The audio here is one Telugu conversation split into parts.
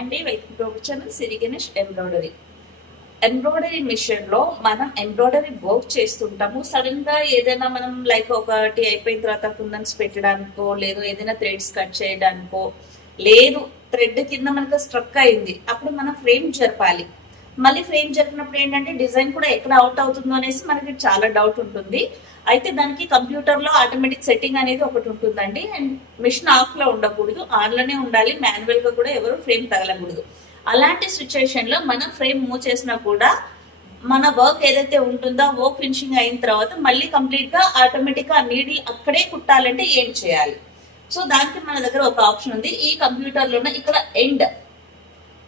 అండి, welcome to our channel Siri Ganesh embroidery machine లో మనం ఎంబ్రాయిడరీ వర్క్ చేస్తుంటాము. సడన్ గా ఏదైనా మనం లైక్ ఒకటి అయిపోయిన తర్వాత కుందన్స్ పెట్టడానికో, లేదు ఏదైనా థ్రెడ్స్ కట్ చేయడానికో, లేదు థ్రెడ్ కింద మనకు స్ట్రక్ అయింది, అప్పుడు మనం ఫ్రేమ్ జరపాలి. మళ్ళీ ఫ్రేమ్ జరిపినప్పుడు ఏంటంటే డిజైన్ కూడా ఎక్కడ అవుట్ అవుతుందో అనేసి మనకి చాలా డౌట్ ఉంటుంది. అయితే దానికి కంప్యూటర్ లో ఆటోమేటిక్ సెట్టింగ్ అనేది ఒకటి ఉంటుందండి. అండ్ మిషన్ ఆఫ్ లో ఉండకూడదు, ఆన్ లోనే ఉండాలి. మాన్యువల్ గా కూడా ఎవరు ఫ్రేమ్ తగలకూడదు. అలాంటి సిచ్యుయేషన్ లో మనం ఫ్రేమ్ మూవ్ చేసినా కూడా మన వర్క్ ఏదైతే ఉంటుందో వర్క్ ఫినిషింగ్ అయిన తర్వాత మళ్ళీ కంప్లీట్ గా ఆటోమేటిక్ గా నీడిల్ అక్కడే కుట్టాలంటే ఏం చేయాలి? సో దానికి మన దగ్గర ఒక ఆప్షన్ ఉంది. ఈ కంప్యూటర్ లోనే ఇక్కడ ఎండ్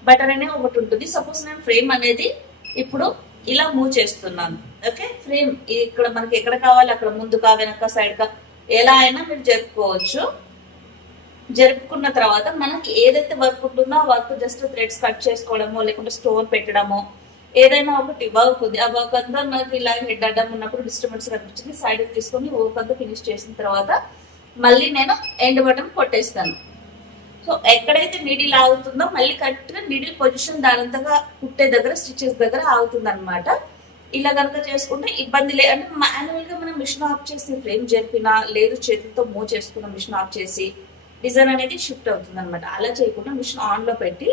బటన్ అనే ఒకటి ఉంటుంది. సపోజ్ నేను ఫ్రేమ్ అనేది ఇప్పుడు ఇలా మూవ్ చేస్తున్నాను. ఓకే, ఫ్రేమ్ ఇక్కడ మనకి ఎక్కడ కావాలి అక్కడ, ముందుకా వెనక సైడ్ కా ఎలా అయినా మీరు జరుపుకోవచ్చు. జరుపుకున్న తర్వాత మనకి ఏదైతే వర్క్ ఉంటుందో ఆ వర్క్ జస్ట్ థ్రెడ్స్ కట్ చేసుకోవడమో, లేకుంటే స్టోన్ పెట్టడమో, ఏదైనా ఒకటి వర్క్ ఉంది. ఆ వర్క్ అంతా మనకి ఇలా హెడ్ అడ్డం ఉన్నప్పుడు డిస్టర్బెన్స్ కనిపించింది, సైడ్ తీసుకొని వర్క్ అంతా ఫినిష్ చేసిన తర్వాత మళ్ళీ నేను ఎండ్ బటన్ కొట్టేస్తాను. సో ఎక్కడైతే నీడిల్ ఆగుతుందో మళ్ళీ కరెక్ట్ గా నీడిల్ పొజిషన్ దానంతగా కుట్టే దగ్గర, స్టిచెస్ దగ్గర ఆగుతుంది అనమాట. ఇలా కనుక చేసుకుంటే ఇబ్బంది లేదు. అంటే మాన్యువల్ గా మనం మిషన్ ఆఫ్ చేసి ఫ్రేమ్ జరిపినా, లేదు చేతులతో మూవ్ చేసుకున్న మిషన్ ఆఫ్ చేసి డిజైన్ అనేది షిఫ్ట్ అవుతుంది అనమాట. అలా చేయకుండా మిషన్ ఆన్ లో పెట్టి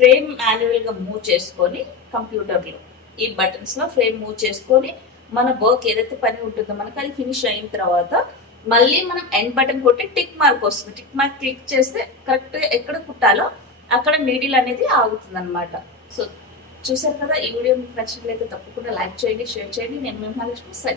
ఫ్రేమ్ మాన్యువల్ గా మూవ్ చేసుకొని కంప్యూటర్ లో ఈ బటన్స్ లో ఫ్రేమ్ మూవ్ చేసుకొని మన వర్క్ ఏదైతే పని ఉంటుందో మనకి అది ఫినిష్ అయిన తర్వాత మళ్ళీ మనం ఎండ్ బటన్ కొట్టి టిక్ మార్క్ వస్తుంది. టిక్ మార్క్ క్లిక్ చేస్తే కరెక్ట్ ఎక్కడ కుట్టాలో అక్కడ నీడిల్ అనేది ఆగుతుంది అనమాట. సో చూసారు కదా, ఈ వీడియో మీకు నచ్చినట్లయితే తప్పకుండా లైక్ చేయండి, షేర్ చేయండి. నేను మిమ్మల్ని సరే.